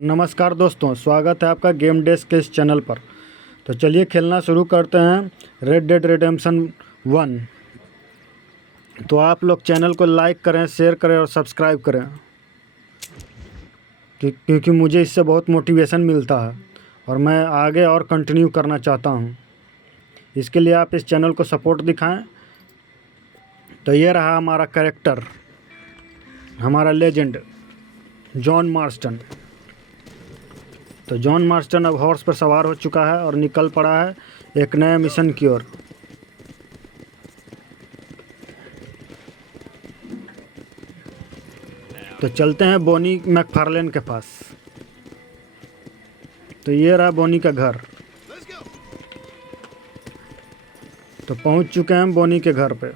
नमस्कार दोस्तों, स्वागत है आपका गेम डेस्क के इस चैनल पर। तो चलिए खेलना शुरू करते हैं रेड डेड रिडेम्पशन 1। तो आप लोग चैनल को लाइक करें, शेयर करें और सब्सक्राइब करें क्योंकि मुझे इससे बहुत मोटिवेशन मिलता है और मैं आगे और कंटिन्यू करना चाहता हूं। इसके लिए आप इस चैनल को सपोर्ट दिखाएं। तो ये रहा हमारा कैरेक्टर, हमारा लेजेंड जॉन मार्स्टन। तो जॉन मार्स्टन अब हॉर्स पर सवार हो चुका है और निकल पड़ा है एक नए मिशन की ओर। तो चलते हैं बोनी मैकफार्लेन के पास। तो ये रहा बोनी का घर। तो पहुंच चुके हैं बोनी के घर पे।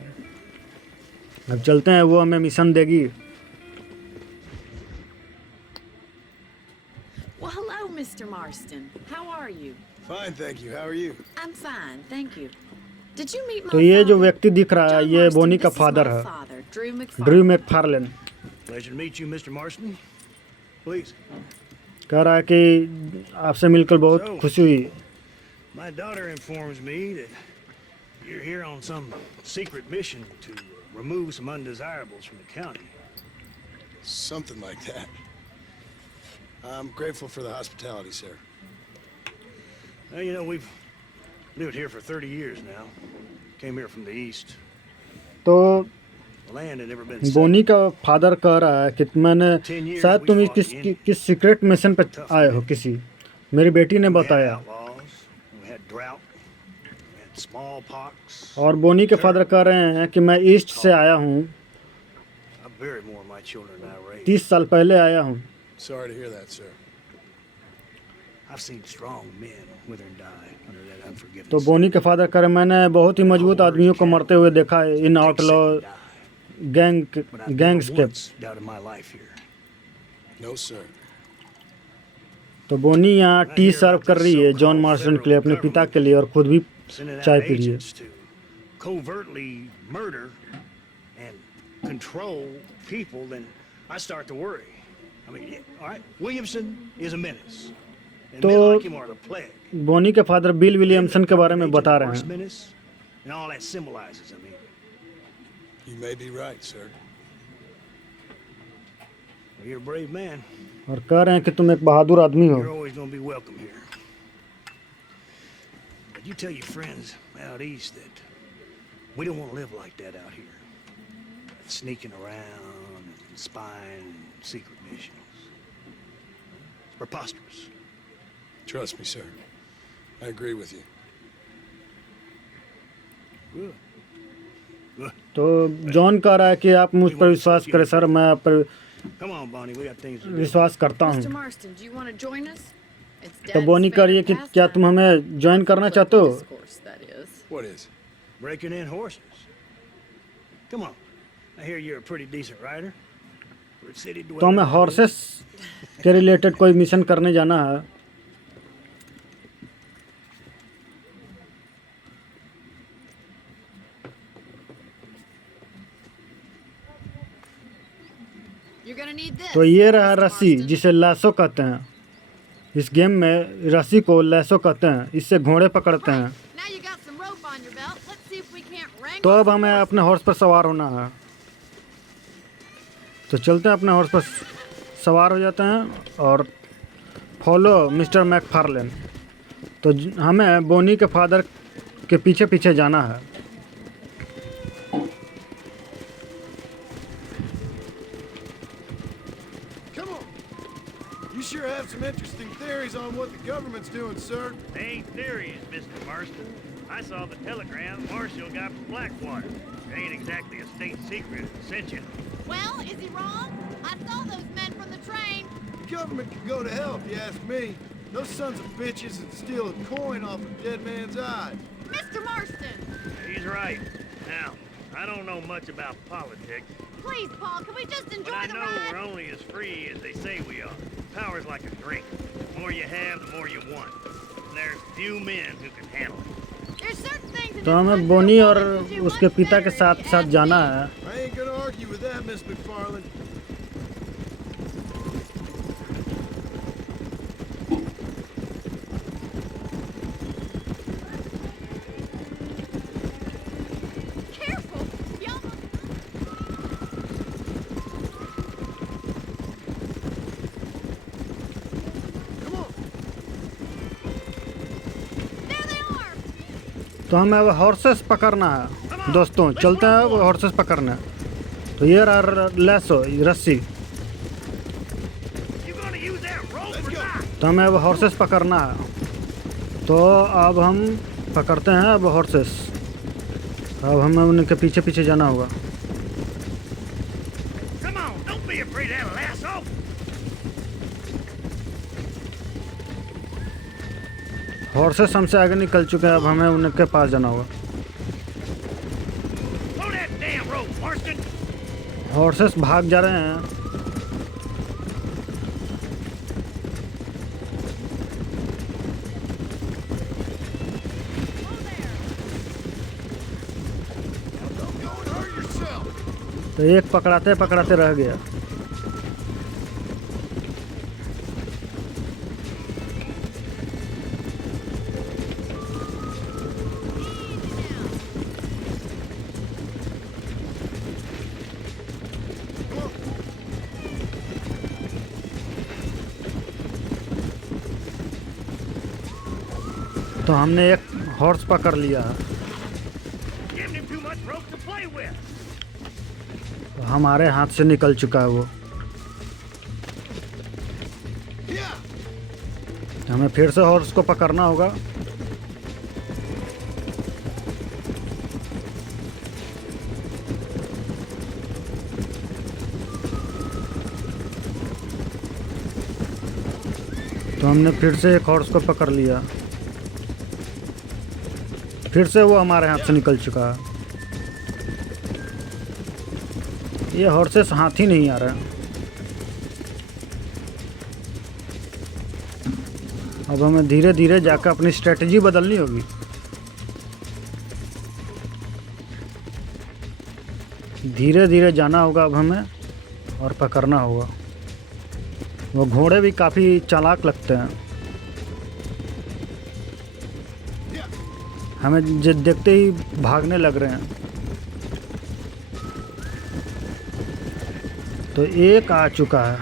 अब चलते हैं, वो हमें मिशन देगी। Well, hello, Mr. Marston. How are you? Fine, thank you. How are you? I'm fine, thank you. Did you meet my तो ये जो father? व्यक्ति दिख रहा है John ये Marston, बोनी का this is फादर my है, father, Drew Drew McFarlane. मैकफार्लेन। Pleasure to meet you, Mr. Marston. Please. कह रहा है कि आपसे मिलकर बहुत खुशी हुई। My daughter informs me that you're here on some secret mission to remove some undesirables from the county. Something like that. I'm grateful for the hospitality, sir. Well, you know, we've lived here for 30 years now. Came here from the east. तो The land had never been बोनी settled. का father कह रहा है कि मैंने शायद तुम किस सीक्रेट मिशन पे आए हो किसी, मेरी बेटी ने We had बताया। outlaws, we had drought, we had smallpox. और बोनी के फादर कह रहे हैं कि मैं ईस्ट से आया हूँ, I buried more of my children than I raised. 30 साल पहले आया हूँ। Sorry to hear that, sir. I've seen strong men wither and die under that unforgiveness. तो बोनी के फादर कह रहे हैं मैंने बहुत ही मजबूत आदमियों को मरते हुए देखा है इन आउटलॉ गैंग्स के। No, sir. तो बोनी यहाँ टी सर्व कर रही है जॉन मार्स्टन के लिए, अपने पिता के लिए, और खुद भी चाय पी रही है। covertly murder and control people, then I start to worry. I mean, all right, Williamson is a menace. And तो men like him are the plague. बोनी के फादर बिल विलियमसन के बारे में बता रहे हैं। Menace, and all that symbolizes, I mean. You may be right, sir. Well, you're a brave man. और कह रहे हैं कि तुम एक बहादुर आदमी हो। You're always going to be welcome here. But you tell your friends out east that we don't want to live like that out here. Sneaking around and spying and secret missions. It's preposterous. Trust me, sir. I agree with you. Good. Good. तो John कह रहा है कि आप मुझ पर विश्वास करें सर, मैं आप पर Come on, Bonnie. We got things to do. विश्वास करता Mr. हूँ। Marston, do you want to join us? It's तो Dad's बोनी कह रही है कि favorite क्या तुम pastime. हमें ज्वाइन करना चाहते हो? Discourse, that is. What is? Breaking in horses. Come on. I hear you're a pretty decent rider. For a city तो हमें dweller. हॉर्सेस के रिलेटेड कोई मिशन करने जाना है। You're gonna need this. तो ये रहा Mr. रस्सी, Marston. जिसे लैसो कहते हैं। इस गेम में रस्सी को लैसो कहते हैं, इससे घोड़े पकड़ते हैं। Now you got some rope on your belt. Let's see if we can't wrangle तो अब some हमें horses. अपने हॉर्स पर सवार होना है। तो चलते हैं, अपने हॉर्स पर सवार हो जाते हैं और फॉलो मिस्टर मैकफार्लेन। तो हमें बोनी के फादर के पीछे पीछे जाना है। Come on. You sure have some interesting theories on what the government's doing, sir. They ain't theories, Mr. Marston. I saw the telegram Marshall got from Blackwater. It ain't exactly a state secret that sent you. Well, is he wrong? I saw those men from the train. The government can go to hell if you ask me. Those sons of bitches that steal a coin off a dead man's eyes. Mr. Marston! He's right. Now, I don't know much about politics, Please, Paul, can we just but enjoy I the know ride? we're only as free as they say we are. Power's like a drink. The more you have, the more you want. And there's few men who can handle it. There's certain things in तो this हमें country bony that और women can do उसके much पिता के better साथ if you साथ ask जाना me. है। I ain't gonna argue with that, Miss McFarland. तो हमें अब हॉर्सेस पकड़ना है दोस्तों, चलते हैं अब हॉर्सेस पकड़ने। तो ये रहा लेसो, रस्सी। You gonna use that rope or not? तो हमें अब हॉर्सेस पकड़ना है। तो अब हम पकड़ते हैं अब हॉर्सेस। अब हमें उनके पीछे पीछे जाना होगा। Come on, don't be afraid of that lasso. Horses हमसे आगे निकल चुके हैं, अब हमें उनके पास जाना होगा। Throw that damn rope, Marston. Horses भाग जा रहे हैं। Don't go and hurt yourself. तो एक पकड़ाते पकड़ाते रह गया। तो हमने एक हॉर्स पकड़ लिया है। Giving him too much rope to play with. तो हमारे हाथ से निकल चुका है वो। Yeah. हमें फिर से हॉर्स को पकड़ना होगा। तो हमने फिर से एक हॉर्स को पकड़ लिया। फिर से वो हमारे हाथ से निकल चुका है। ये हॉर्सेस हाथ ही नहीं आ रहे हैं। अब हमें धीरे धीरे जाकर अपनी स्ट्रेटजी बदलनी होगी। धीरे धीरे जाना होगा अब हमें और पकड़ना होगा। वो घोड़े भी काफ़ी चालाक लगते हैं। हमें देखते ही भागने लग रहे हैं। तो एक आ चुका है।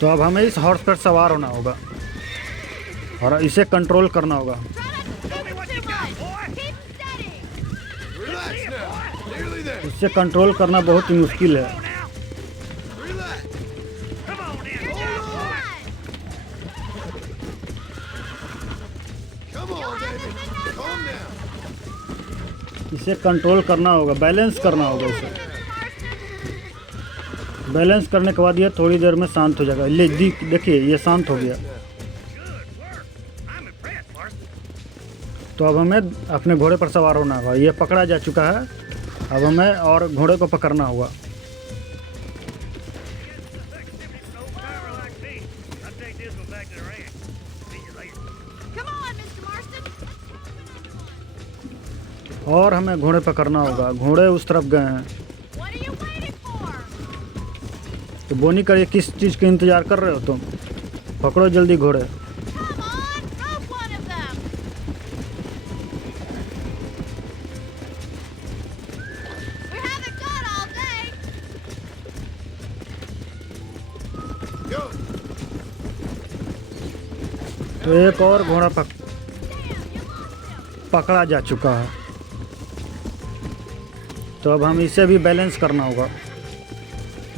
तो अब हमें इस हॉर्स पर सवार होना होगा और इसे कंट्रोल करना होगा। Show me what you got, boy. Keep steady. Relax now. Nearly there. इसे कंट्रोल करना बहुत ही मुश्किल है। Go now. Relax. Come on in, You're cowboy. doing fine. Come on, David. Calm down. इसे कंट्रोल करना होगा, बैलेंस करना होगा इसे। Marston. बैलेंस करने के बाद ये थोड़ी देर में शांत हो जाएगा। ले देखिए ये शांत हो गया। Good work. I'm impressed, Marston. तो अब हमें अपने घोड़े पर सवार होना होगा। ये पकड़ा जा चुका है। अब हमें और घोड़े को पकड़ना होगा। No power like me. I'll take this one back to the ranch. See you later. Come on, Mr. Marston. और हमें घोड़े पकड़ना होगा। घोड़े उस तरफ गए हैं। What are you waiting for? तो बोनी करिए, किस चीज़ का इंतज़ार कर रहे हो तुम? पकड़ो जल्दी घोड़े। Come on, rope one of them. We haven't got all day. Go. तो एक और घोड़ा पकड़ा जा चुका है। तो अब हम इसे भी बैलेंस करना होगा,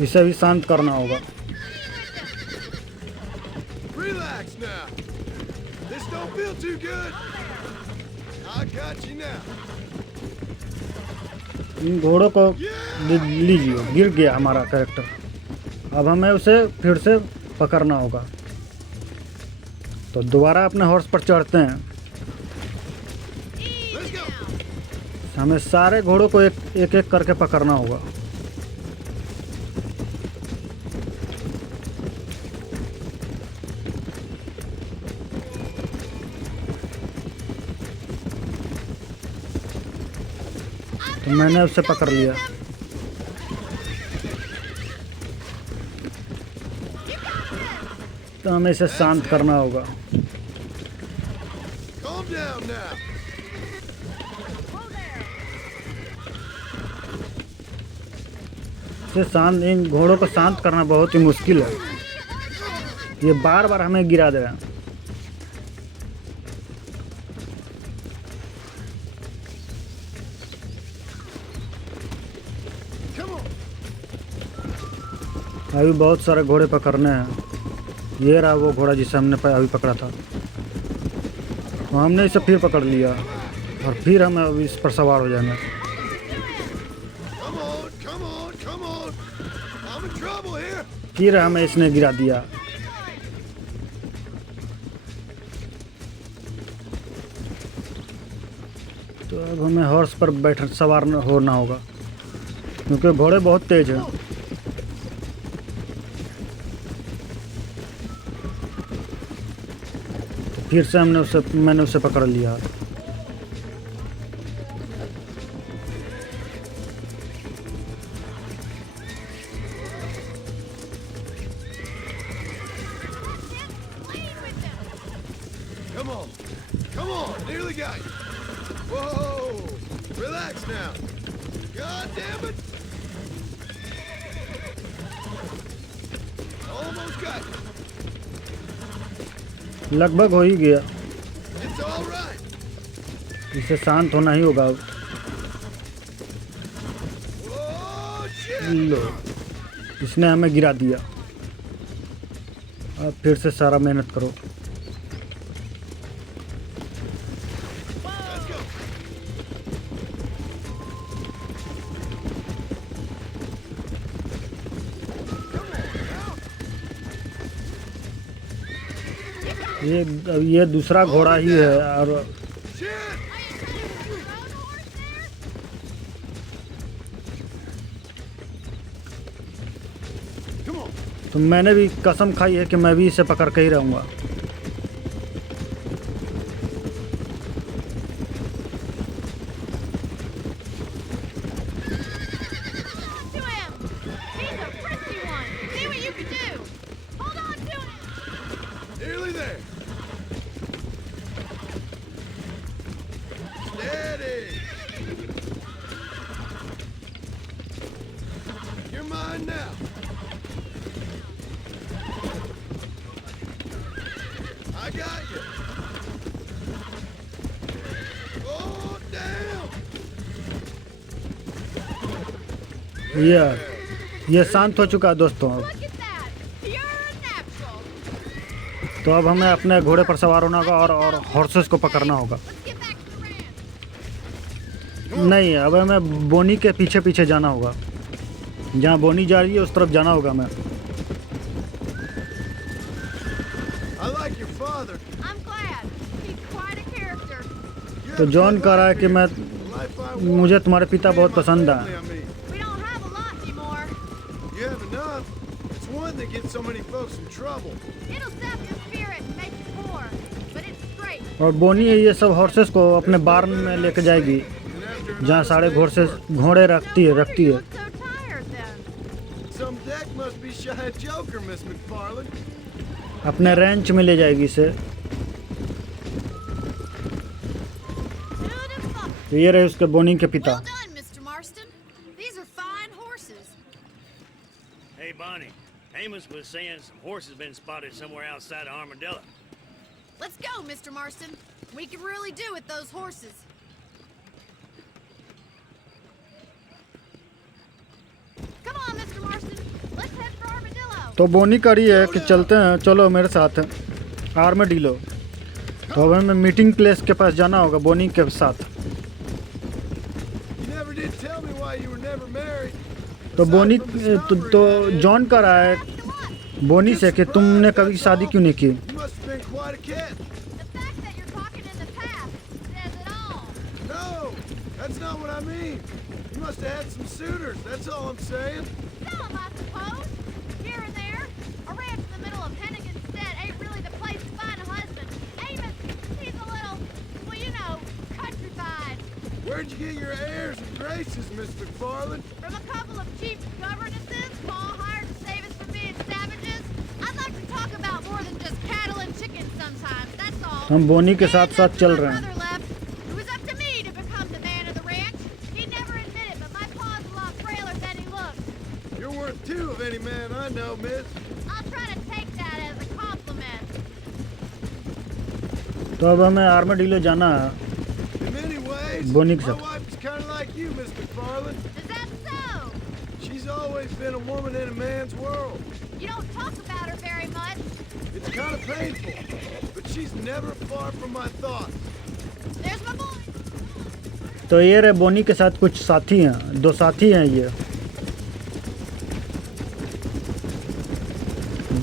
इसे भी शांत करना होगा। Relax now. This don't feel too good. I got you now. इन घोड़ों को लीजिए। गिर गया हमारा कैरेक्टर। अब हमें उसे फिर से पकड़ना होगा। तो दोबारा अपने हॉर्स पर चढ़ते हैं। Let's go. हमें सारे घोड़ों को एक एक करके पकड़ना होगा। तो मैंने उसे पकड़ लिया। तो हमें इसे शांत करना होगा। Calm down now. इसे शांत, इन घोड़ों को शांत करना बहुत ही मुश्किल है। ये बार बार हमें गिरा दे रहे हैं। अभी बहुत सारे घोड़े पकड़ने हैं। ये रहा वो घोड़ा जिसे हमने अभी पकड़ा था। हमने इसे फिर पकड़ लिया और फिर हमें अभी इस पर सवार हो जाना। Come on, come on, come on. I'm in trouble here. फिर हमें इसने गिरा दिया। तो अब हमें हॉर्स पर बैठ सवार होना होगा क्योंकि घोड़े बहुत तेज हैं। तो फिर से मैंने उसे पकड़ लिया। Come on, come on. Nearly got you. Whoa, relax now. God damn it. Almost got you. लगभग हो ही गया। It's all right. इसे शांत होना ही होगा। Oh shit. लो, इसने हमें गिरा दिया। अब फिर से सारा मेहनत करो। Let's go. ये दूसरा घोड़ा ही है और Shit. Come on. तो मैंने भी कसम खाई है कि मैं भी इसे पकड़ के ही रहूँगा। To him! He's a frisky one! See what you can do! Hold on to him! Nearly there. Steady. You're mine now. I got you. Oh, damn. ये शांत हो चुका है दोस्तों। Look at that! Pure natural! तो अब हमें अपने घोड़े पर सवार होना होगा और हॉर्सेस को पकड़ना होगा। Let's get back to the ranch! नहीं, अब हमें बोनी के पीछे पीछे जाना होगा। जहाँ बोनी जा रही है उस तरफ जाना होगा हमें। I like your father. I'm glad. He's quite a character. You तो have जॉन good कह रहा है कि life I want. मुझे तुम्हारे पिता Me बहुत and my पसंद family, है। I mean. We don't have a lot anymore. You have enough. It's one that gets so many folks in trouble. It'll sap your spirit and make you poor. But it's straight. और बोनी ये सब horses को अपने बार्न में लेके जाएगी And after an जहाँ सारे घोड़े रखती No है। wonder you look so tired then. Some deck must be shy Joker, Miss McFarland. अपने रेंच में ले जाएगी इसे। Who'd have thought? तो ये रहे उसके बोनी के पिता। Well done, Mr. Marston. These are fine horses. Hey, Bonnie. Amos was saying some horses been spotted somewhere outside of Armadillo. Let's go, Mr. Marston. We can really do with those horses. Come on, Mr. Marston. Let's head for Armadillo. तो बोनी करी है कि चलते हैं, चलो मेरे साथ आर्मेडिलो। तो अब हमें मीटिंग प्लेस के पास जाना होगा बोनी के साथ। You never did tell me why you were never married. तो बोनी तो जॉन कह रहा है बोनी से कि तुमने कभी शादी क्यों नहीं की। You must have been quite a kid. The fact that you're talking in the past says it all. No, that's not what I mean. You must have had some suitors. That's all I'm saying. Some, I suppose. Here and there. A ranch in the middle of Hennigan's Stead ain't really the place to find a husband. Amos, he's a little, well, you know, countrified. Where'd you get your airs and graces, Miss McFarland? From a couple of cheap governesses Paul hired to save us from being savages. I'd like to talk about more than just cattle and chickens sometimes, that's all. हम बोनी के साथ And साथ after चल my रहे हैं। brother left, it was up to me to become the man of the ranch. He'd never admit it, but my pa's a lot frailer than he looks. You're worth two of any man I know, miss. I'll try to take that as a compliment. तो अब हमें आर्मेडिलो जाना है। In many ways, Bonnie my said. wife is kind of like you, Miss McFarland. Is that so? She's always been a woman in a man's world. You don't talk about her very much. It's kind of painful, but she's never far from my thoughts. There's my boy. तो ये रहे बोनी के साथ कुछ साथी हैं, 2 साथी हैं ये,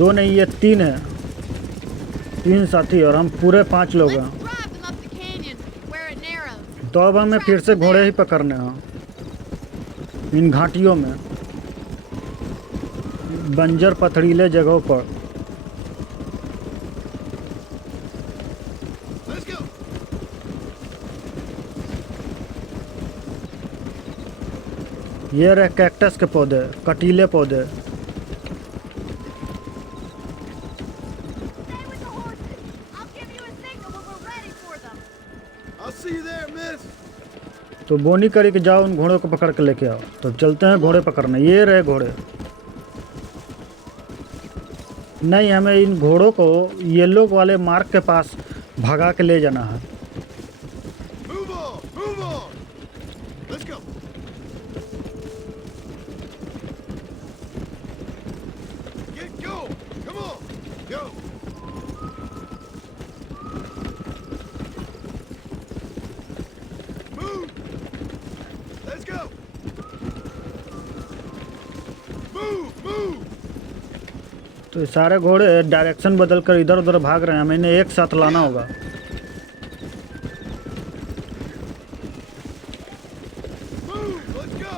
2 नहीं ये 3 हैं, 3 साथी और हम पूरे 5 लोग हैं। Let's drive them up the canyon where it narrows. तो अब हमें फिर से घोड़े ही पकड़ने हैं इन घाटियों में, बंजर पथरीले जगहों पर। Let's go. ये रहे कैक्टस के पौधे, कटीले पौधे। Stay with the horses. I'll give you a signal when we're ready for them. I'll see you there, miss. तो बोनी करी कि जाओ उन घोड़ों को पकड़ के लेके आओ। तो चलते हैं घोड़े पकड़ने। ये रहे घोड़े। नहीं, हमें इन घोड़ों को येलो वाले मार्ग के पास भगा के ले जाना है। Move on, move on. Let's go. Get going. Come on, go. Move. Let's go. Move, move. तो ये सारे घोड़े डायरेक्शन बदल कर इधर उधर भाग रहे हैं, हमें इन्हें एक साथ लाना होगा। Move. Let's go.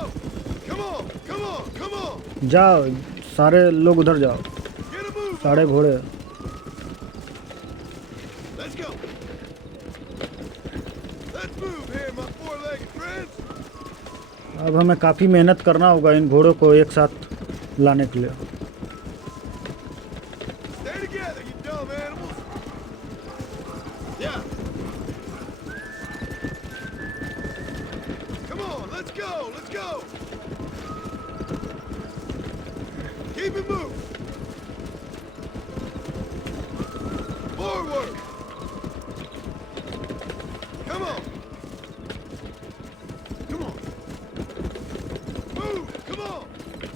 Come on, come on, come on. जाओ, सारे लोग उधर जाओ, Get a move. सारे घोड़े। Let's go. Let's move here, my four-legged friends. अब हमें काफ़ी मेहनत करना होगा इन घोड़ों को एक साथ लाने के लिए। Stay together, you dumb animals. Yeah. Come on, let's go, let's go. Keep it moving. Forward. Come on. Come on. Move, come on.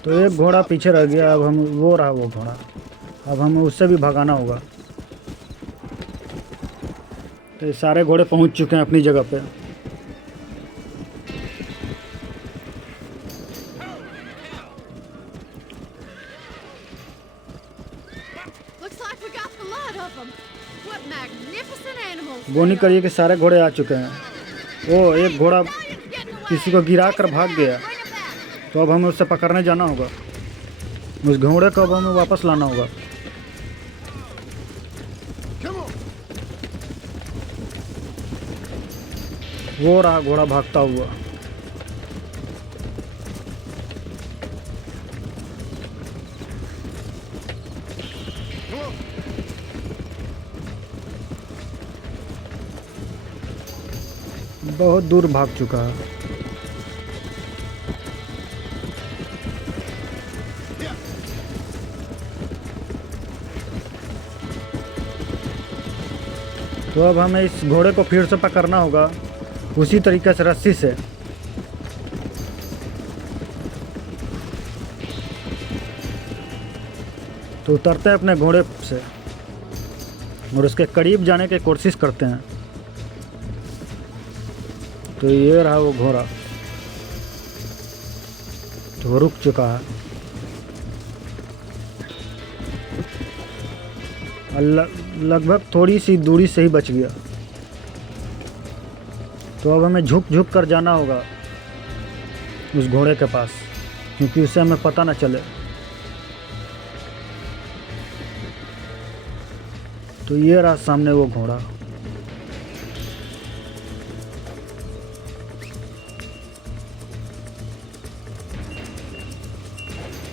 तो एक घोड़ा पीछे रह गया, अब हम वो रहा वो घोड़ा, अब हमें उससे भी भगाना होगा। तो ये सारे घोड़े पहुंच चुके हैं अपनी जगह पे। Looks like we got the lot of them. What magnificent animals. बोनी करिए कि सारे घोड़े आ चुके हैं। ओ, एक घोड़ा Stallion's getting away. किसी को गिरा कर भाग गया, Bring 'em back. तो अब हमें उससे पकड़ने जाना होगा। उस घोड़े को अब हमें वापस लाना होगा। Come on. वो रहा घोड़ा भागता हुआ। Come on. बहुत दूर भाग चुका है। Yeah. तो अब हमें इस घोड़े को फिर से पकड़ना होगा उसी तरीके से, रस्सी से। तो उतरते हैं अपने घोड़े से और उसके करीब जाने की कोशिश करते हैं। तो ये रहा वो घोड़ा, तो वो रुक चुका है और लगभग थोड़ी सी दूरी से ही बच गया। तो अब हमें झुक झुक कर जाना होगा उस घोड़े के पास, क्योंकि उससे हमें पता न चले। तो ये रहा सामने वो घोड़ा।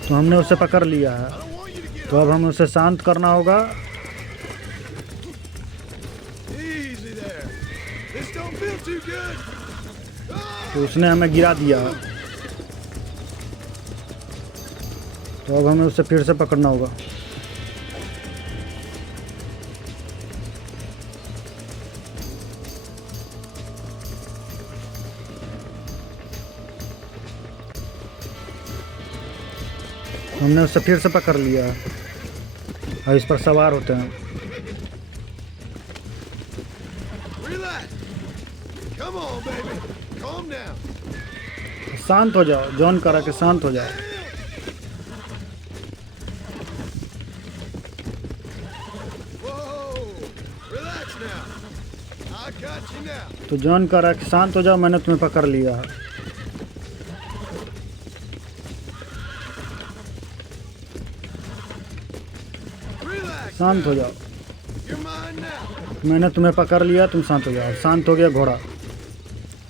तो हमने उसे पकड़ लिया है। I don't want you to get तो अब हमें उसे शांत करना होगा। easy there. This don't feel too good. Ah! तो उसने हमें गिरा दिया है। तो अब हमें उसे फिर से पकड़ना होगा। हमने उसे फिर से पकड़ लिया और इस पर सवार होते हैं। Relax. Come on, baby. Calm down. शांत हो जाओ, जॉन करा के शांत हो जाओ। Whoa. Relax now. I got you now. तो जॉन करा के शांत हो जाओ, मैंने तुम्हें पकड़ लिया है। Relax. शांत हो जाओ, You're mine now. मैंने तुम्हें पकड़ लिया, तुम शांत हो जाओ। शांत हो गया घोड़ा।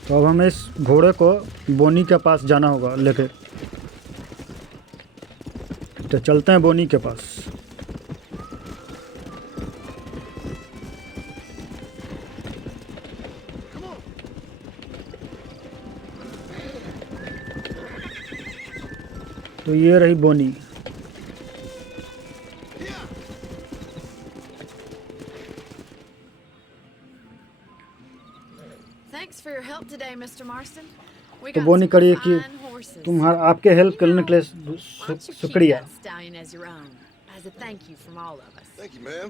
तो अब हमें इस घोड़े को बोनी के पास जाना होगा लेके। तो चलते हैं बोनी के पास। Come on. तो ये रही बोनी। Yeah. Thanks for your help today, Mr. Marston. We तो got बोनी some करिए कि fine horses. तुम्हारा आपके हेल्प करने के लिए Why don't you keep शुक्रिया। that stallion as your own, as a thank you from all of us. Thank you, ma'am.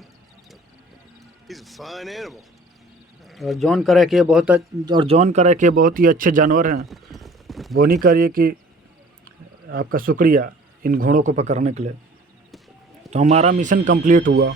He's a fine animal. और जॉन करे कि ये बहुत ही अच्छे जानवर हैं। बोनी करिए कि आपका शुक्रिया इन घोड़ों को पकड़ने के लिए। तो हमारा मिशन कंप्लीट हुआ।